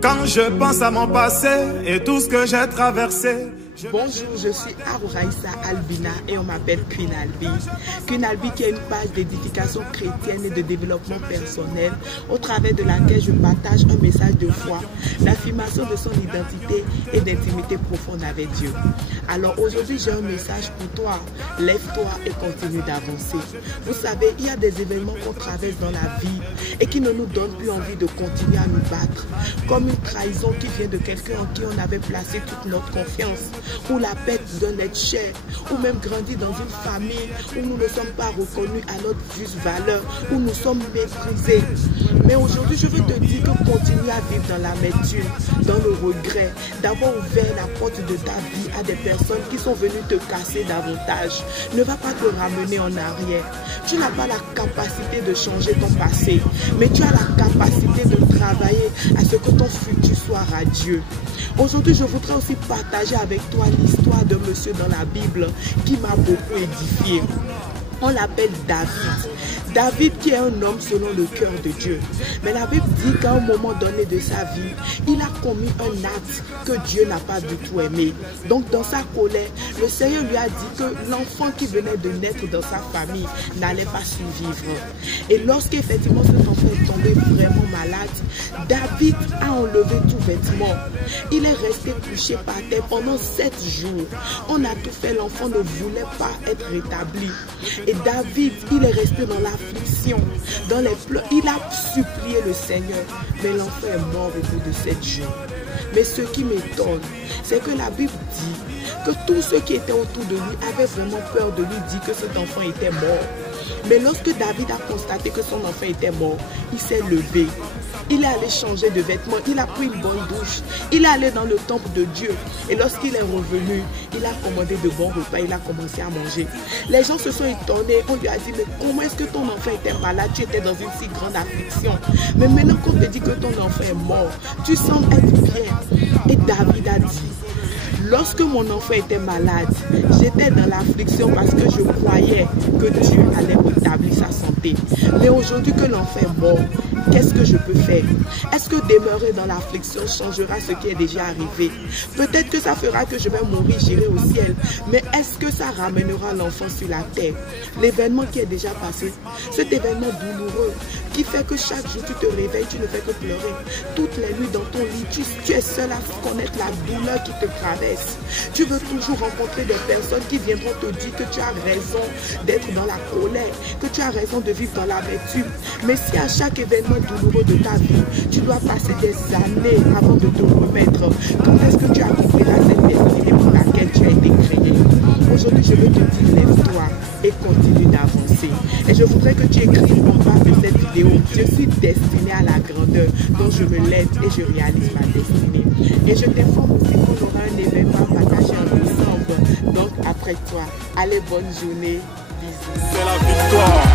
Quand je pense à mon passé et tout ce que j'ai traversé. Bonjour, je suis Arouraïssa Albina et on m'appelle Queen Albi. Queen Albi qui est une page d'édification chrétienne et de développement personnel au travers de laquelle je partage un message de foi, d'affirmation de son identité et d'intimité profonde avec Dieu. Alors aujourd'hui j'ai un message pour toi. Lève-toi et continue d'avancer. Vous savez, il y a des événements qu'on traverse dans la vie et qui ne nous donnent plus envie de continuer à nous battre. Comme une trahison qui vient de quelqu'un en qui on avait placé toute notre confiance. Ou la perte d'un être cher, ou même grandir dans une famille où nous ne sommes pas reconnus à notre juste valeur, où nous sommes méprisés. Mais aujourd'hui, je veux te dire que continue à vivre dans l'amertume, dans le regret, d'avoir ouvert la porte de ta vie à des personnes qui sont venues te casser davantage. Ne va pas te ramener en arrière. Tu n'as pas la capacité de changer ton passé, mais tu as la capacité de travailler à ce que ton futur soit radieux. Aujourd'hui, je voudrais aussi partager avec toi l'histoire de monsieur dans la Bible qui m'a beaucoup édifié. On l'appelle David. David qui est un homme selon le cœur de Dieu. Mais la Bible dit qu'à un moment donné de sa vie, il a commis un acte que Dieu n'a pas du tout aimé. Donc dans sa colère, le Seigneur lui a dit que l'enfant qui venait de naître dans sa famille n'allait pas survivre. Et lorsqu'effectivement cet enfant est tombé vraiment malade, David a enlevé tout vêtement. Il est resté couché par terre pendant 7 jours. On a tout fait, l'enfant ne voulait pas être rétabli. Et David, il est resté dans l'affliction, dans les pleurs. Il a supplié le Seigneur, mais l'enfant est mort au bout de 7 jours. Mais ce qui m'étonne, c'est que la Bible dit que tous ceux qui étaient autour de lui avaient vraiment peur de lui dire que cet enfant était mort. Mais lorsque David a constaté que son enfant était mort, il s'est levé. Il est allé changer de vêtements, il a pris une bonne douche, il est allé dans le temple de Dieu. Et lorsqu'il est revenu, il a commandé de bons repas, il a commencé à manger. Les gens se sont étonnés, on lui a dit, mais comment est-ce que ton enfant était malade? Tu étais dans une si grande affliction. Mais maintenant qu'on te dit que ton enfant est mort, tu sembles être bien. Et David a dit, lorsque mon enfant était malade, j'étais dans l'affliction parce que je croyais que Dieu allait rétablir sa santé. Mais aujourd'hui que l'enfant est mort, qu'est-ce que je peux faire? Est-ce que demeurer dans l'affliction changera ce qui est déjà arrivé? Peut-être que ça fera que je vais mourir, j'irai au ciel. Mais est-ce que ça ramènera l'enfant sur la terre? L'événement qui est déjà passé, cet événement douloureux qui fait que chaque jour tu te réveilles, tu ne fais que pleurer. Toutes les nuits dans ton lit, tu es seul à connaître la douleur qui te traverse. Tu veux toujours rencontrer des personnes qui viendront te dire que tu as raison d'être dans la colère, que tu as raison de vivre dans l'amertume. Mais si à chaque événement douloureux de ta vie, tu dois passer des années avant de te remettre, quand est-ce que tu accompliras cette destinée pour laquelle tu as été créé? Aujourd'hui, je veux te dire, lève-toi et continue d'avancer. Et je voudrais que tu écrives en bas de cette vidéo, je suis destinée à la grandeur, dont je me lève et je réalise ma destinée. Et je t'informe aussi qu'on aura un événement partagé en décembre. Donc après toi, allez, bonne journée, bisous. C'est la victoire.